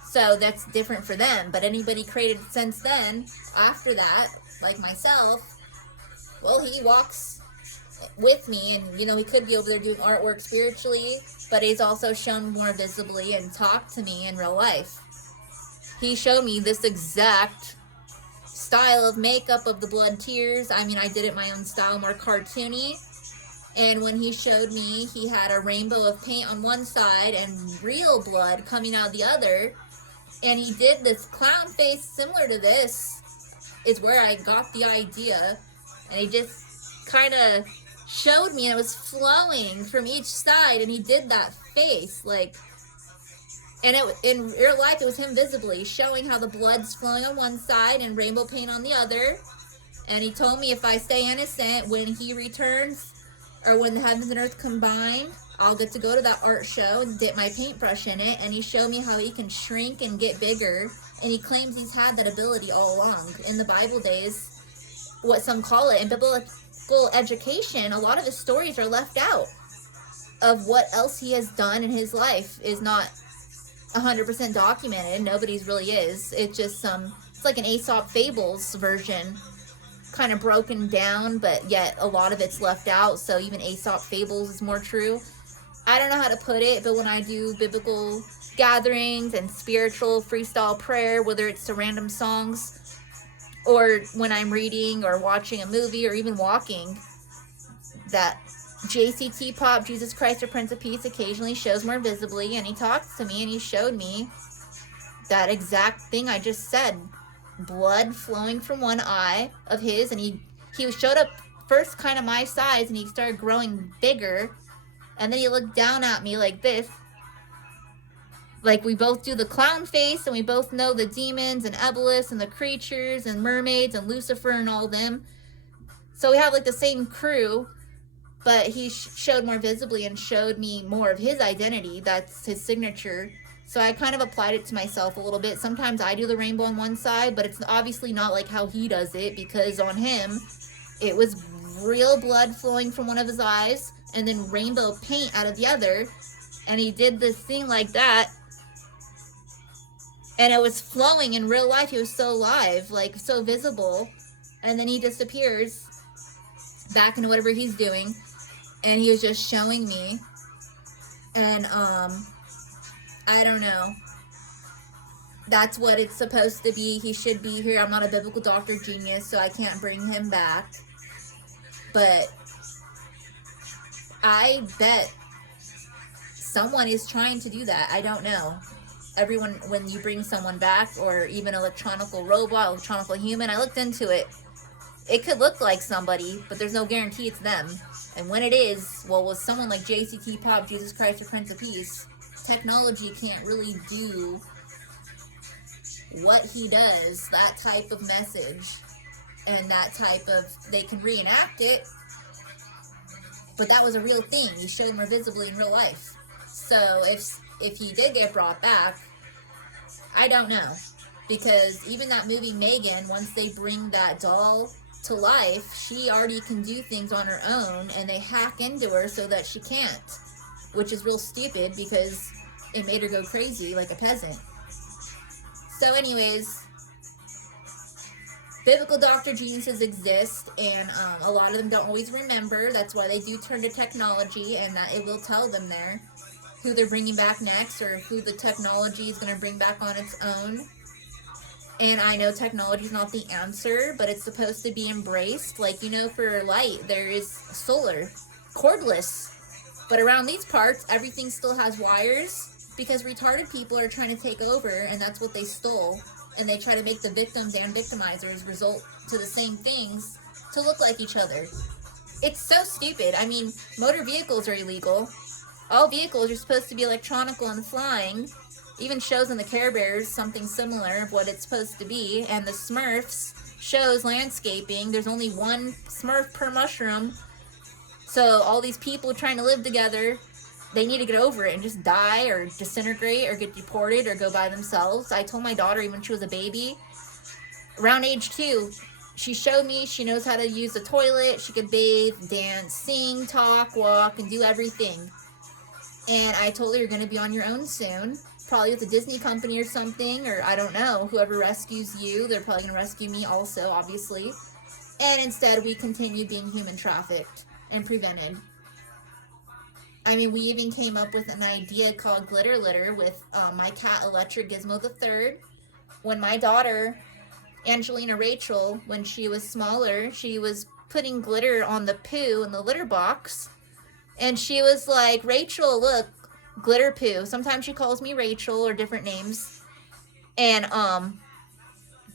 So that's different for them. But anybody created since then, after that, like myself, well, he walks with me. And, you know, he could be over there doing artwork spiritually, but he's also shown more visibly and talked to me in real life. He showed me this exact style of makeup of the blood tears. I mean, I did it my own style, more cartoony. And when he showed me, he had a rainbow of paint on one side and real blood coming out the other. And he did this clown face similar to this, is where I got the idea. And he just kind of showed me, and it was flowing from each side, and he did that face, like, and in real life, it was him visibly showing how the blood's flowing on one side and rainbow paint on the other. And he told me if I stay innocent, when he returns, or when the heavens and earth combine, I'll get to go to that art show and dip my paintbrush in it. And he showed me how he can shrink and get bigger. And he claims he's had that ability all along. In the Bible days, what some call it, in biblical education, a lot of his stories are left out of what else he has done in his life is not 100% documented. Nobody's really is. It's just it's like an Aesop Fables version, kind of broken down, but yet a lot of it's left out. So even Aesop Fables is more true. I don't know how to put it, but when I do biblical gatherings and spiritual freestyle prayer, whether it's to random songs or when I'm reading or watching a movie or even walking, that JCT Pop, Jesus Christ, or Prince of Peace, occasionally shows more visibly, and he talks to me and he showed me that exact thing I just said. Blood flowing from one eye of his, and he showed up first kind of my size, and he started growing bigger. And then he looked down at me like this. Like we both do the clown face, and we both know the demons and Eblis and the creatures and mermaids and Lucifer and all them. So we have like the same crew, but he showed more visibly and showed me more of his identity. That's his signature. So I kind of applied it to myself a little bit. Sometimes I do the rainbow on one side, but it's obviously not like how he does it, because on him, it was real blood flowing from one of his eyes and then rainbow paint out of the other. And he did this thing like that, and it was flowing in real life. He was so alive, like so visible, and then he disappears. back into whatever he's doing. And he was just showing me. And, I don't know. That's what it's supposed to be. He should be here. I'm not a biblical doctor genius, so I can't bring him back. But I bet someone is trying to do that. I don't know. Everyone, when you bring someone back, or even electronical robot, electronical human, I looked into it. It could look like somebody, but there's no guarantee it's them. And when it is, well, with someone like JCT Pop, Jesus Christ, or Prince of Peace, technology can't really do what he does, that type of message, and that type of, they can reenact it, but that was a real thing. He showed more visibly in real life. So if he did get brought back, I don't know. Because even that movie Megan, once they bring that doll to life, she already can do things on her own, and they hack into her so that she can't. Which is real stupid because it made her go crazy like a peasant. So anyways, biblical doctor geniuses exist, and a lot of them don't always remember. That's why they do turn to technology, and that it will tell them there who they're bringing back next, or who the technology is going to bring back on its own. And I know technology is not the answer, but it's supposed to be embraced. Like, you know, for light, there is solar, cordless. But around these parts, everything still has wires, because retarded people are trying to take over, and that's what they stole. And they try to make the victims and victimizers result to the same things to look like each other. It's so stupid. I mean, motor vehicles are illegal. All vehicles are supposed to be electronical and flying. Even shows in the Care Bears something similar of what it's supposed to be. And the Smurfs shows landscaping. There's only one Smurf per mushroom. So all these people trying to live together, they need to get over it and just die or disintegrate or get deported or go by themselves. I told my daughter, even when she was a baby, around age 2, she showed me she knows how to use the toilet. She could bathe, dance, sing, talk, walk, and do everything. And I told her, you're going to be on your own soon. Probably with a Disney company or something, or I don't know. Whoever rescues you, they're probably going to rescue me also, obviously. And instead, we continue being human trafficked and prevented. I mean, we even came up with an idea called glitter litter with my cat Electric Gizmo III. When my daughter, Angelina Rachel, when she was smaller, she was putting glitter on the poo in the litter box. And she was like, Rachel, look, glitter poo. Sometimes she calls me Rachel or different names. And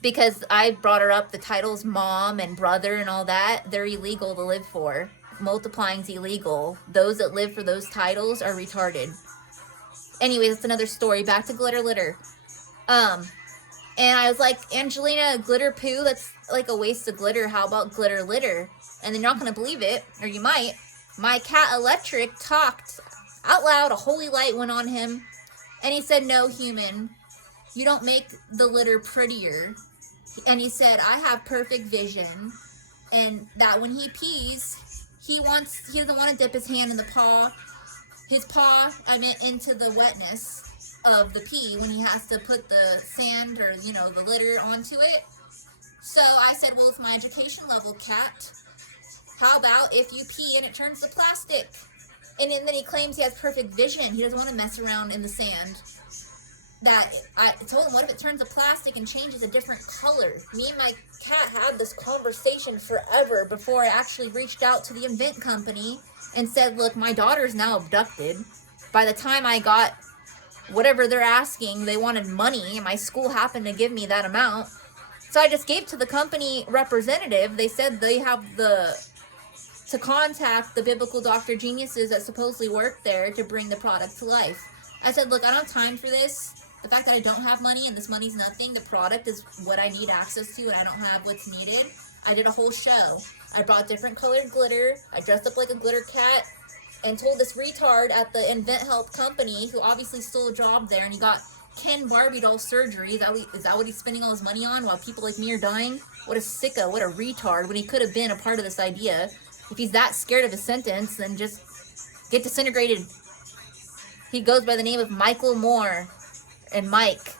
because I brought her up the titles mom and brother and all that, they're illegal to live for. Multiplying's illegal. Those that live for those titles are retarded. Anyways, it's another story. Back to glitter litter. And I was like, Angelina, glitter poo, that's like a waste of glitter. How about glitter litter? And then you're not going to believe it, or you might. My cat Electric talked out loud. A holy light went on him. And he said, no, human, you don't make the litter prettier. And he said, I have perfect vision. And that when he pees, he doesn't want to dip his hand in the paw. His paw, into the wetness of the pee when he has to put the sand or, the litter onto it. So I said, well, it's my education level, cat. How about if you pee and it turns to plastic? And then he claims he has perfect vision. He doesn't want to mess around in the sand. I told him, what if it turns to plastic and changes a different color? Me and my cat had this conversation forever before I actually reached out to the Invent Company and said, look, my daughter's now abducted. By the time I got whatever they're asking, they wanted money, and my school happened to give me that amount. So I just gave to the company representative. They said they have to contact the biblical doctor geniuses that supposedly work there to bring the product to life. I said, look, I don't have time for this. The fact that I don't have money and this money's nothing, the product is what I need access to and I don't have what's needed. I did a whole show. I brought different colored glitter. I dressed up like a glitter cat and told this retard at the Invent Health company, who obviously stole a job there, and he got Ken Barbie doll surgery. Is that what he's spending all his money on while people like me are dying? What a sicko, what a retard, when he could have been a part of this idea. If he's that scared of his sentence, then just get disintegrated. He goes by the name of Michael Moore, and Mike,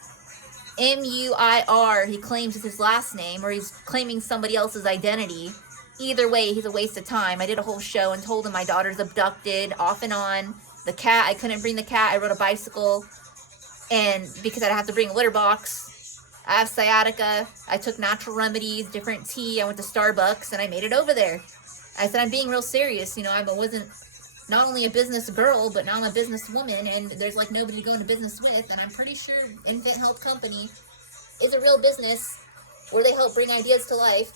M-U-I-R, he claims is his last name, or he's claiming somebody else's identity. either way, he's a waste of time. I did a whole show and told him my daughter's abducted off and on. The cat, I couldn't bring the cat. I rode a bicycle, and because I'd have to bring a litter box. I have sciatica. I took natural remedies, different tea. I went to Starbucks, and I made it over there. I said, I'm being real serious. You know, I wasn't not only a business girl, but now I'm a business woman, and there's like nobody to go into business with, and I'm pretty sure Infant Health Company is a real business where they help bring ideas to life,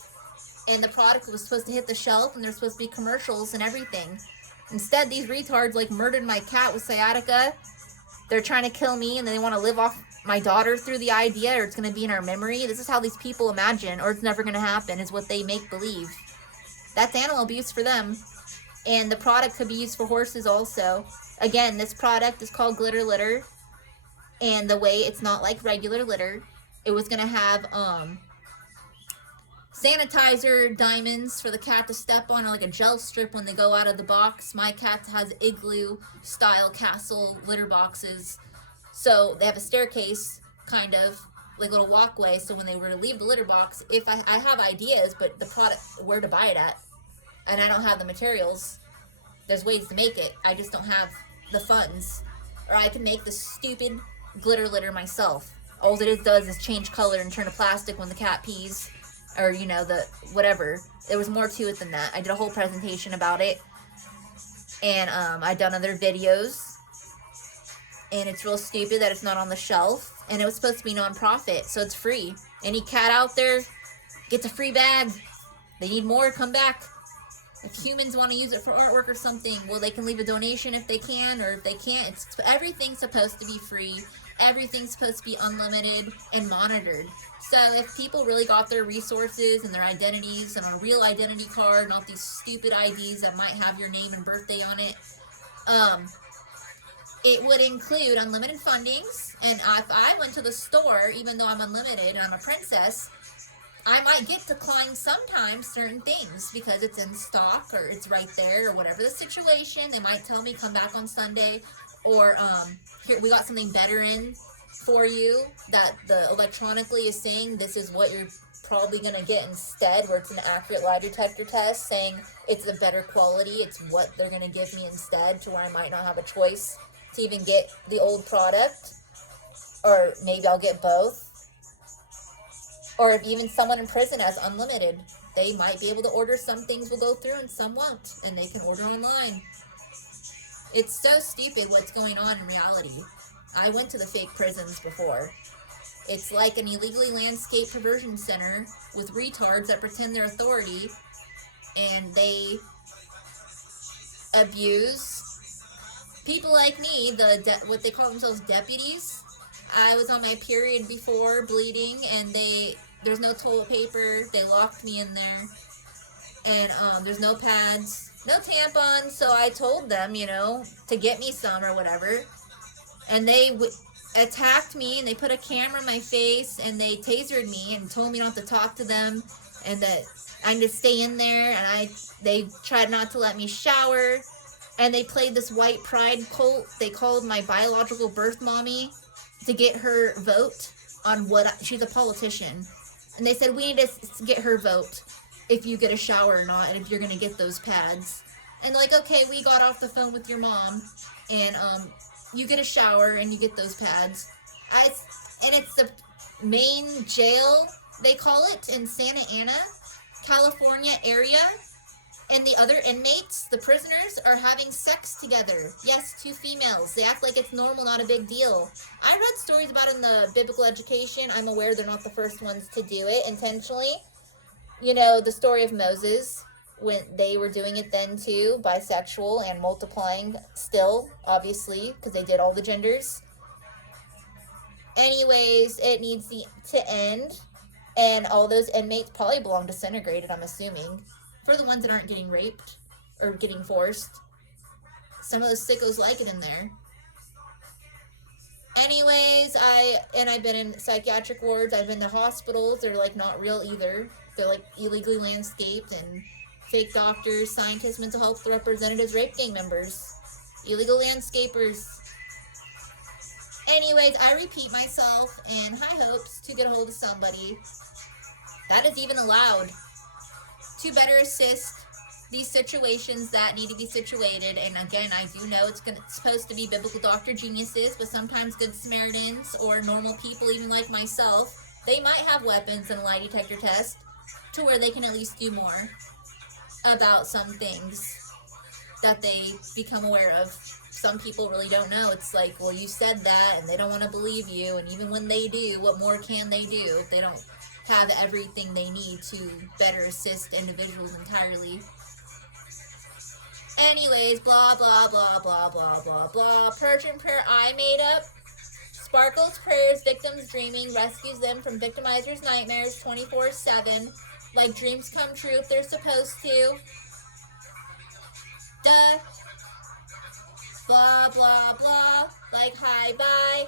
and the product was supposed to hit the shelf, and there's supposed to be commercials and everything. Instead, these retards like murdered my cat with sciatica. They're trying to kill me, and they want to live off my daughter through the idea, or it's going to be in our memory. This is how these people imagine, or it's never going to happen, is what they make believe. That's animal abuse for them. And the product could be used for horses also. Again, this product is called Glitter Litter. And the way it's not like regular litter, it was going to have sanitizer diamonds for the cat to step on, or like a gel strip when they go out of the box. My cat has igloo style castle litter boxes. So they have a staircase, kind of, like a little walkway. So when they were to leave the litter box, if I have ideas, but the product, where to buy it at, and I don't have the materials. There's ways to make it. I just don't have the funds. Or I can make the stupid glitter litter myself. All it does is change color and turn to plastic when the cat pees. Or, you know, the whatever. There was more to it than that. I did a whole presentation about it. And I've done other videos. And it's real stupid that it's not on the shelf. And it was supposed to be non-profit, so it's free. Any cat out there gets a free bag. They need more, come back. If humans want to use it for artwork or something, well, they can leave a donation if they can, or if they can't. Everything's supposed to be free. Everything's supposed to be unlimited and monitored. So if people really got their resources and their identities and a real identity card, not these stupid IDs that might have your name and birthday on it, it would include unlimited fundings. And if I went to the store, even though I'm unlimited and I'm a princess, I might get declined sometimes certain things because it's in stock or it's right there or whatever the situation. They might tell me come back on Sunday, or here we got something better in for you that the electronically is saying this is what you're probably going to get instead, where it's an accurate lie detector test saying it's a better quality, it's what they're going to give me instead, to where I might not have a choice to even get the old product, or maybe I'll get both. Or if even someone in prison has unlimited, they might be able to order. Some things will go through and some won't, and they can order online. It's so stupid what's going on in reality. I went to the fake prisons before. It's like an illegally landscaped perversion center with retards that pretend they're authority, and they abuse people like me, what they call themselves deputies. I was on my period before, bleeding, and there's no toilet paper. They locked me in there, and there's no pads, no tampons. So I told them, you know, to get me some or whatever, and they attacked me, and they put a camera in my face, and they tasered me and told me not to talk to them, and that I need to stay in there. And they tried not to let me shower, and they played this white pride cult. They called my biological birth mommy to get her vote on she's a politician. And they said, we need to get her vote if you get a shower or not, and if you're going to get those pads. And like, okay, we got off the phone with your mom, and you get a shower and you get those pads. And it's the main jail, they call it, in Santa Ana, California area. And the other inmates, the prisoners, are having sex together. Yes, 2 females. They act like it's normal, not a big deal. I read stories about it in the biblical education. I'm aware they're not the first ones to do it intentionally. You know, the story of Moses, when they were doing it then too, bisexual and multiplying still, obviously, because they did all the genders. Anyways, it needs to end. And all those inmates probably belong to Disintegrated, I'm assuming. For the ones that aren't getting raped or getting forced. Some of those sickos like it in there. Anyways, I've been in psychiatric wards. I've been to hospitals. They're like not real either. They're like illegally landscaped, and fake doctors, scientists, mental health representatives, rape gang members, illegal landscapers. Anyways, I repeat myself, and high hopes to get a hold of somebody that is even allowed to better assist these situations that need to be situated. And again, I do know it's supposed to be biblical doctor geniuses, but sometimes good Samaritans or normal people, even like myself, they might have weapons and a lie detector test to where they can at least do more about some things that they become aware of. Some people really don't know. It's like, well, you said that, and they don't want to believe you, and even when they do, what more can they do if they don't have everything they need to better assist individuals entirely? Anyways, blah, blah, blah, blah, blah, blah, blah. Persian prayer I made up. Sparkles prayers, victims dreaming, rescues them from victimizers' nightmares 24/7. Like dreams come true if they're supposed to. Duh. Blah, blah, blah. Like hi, bye.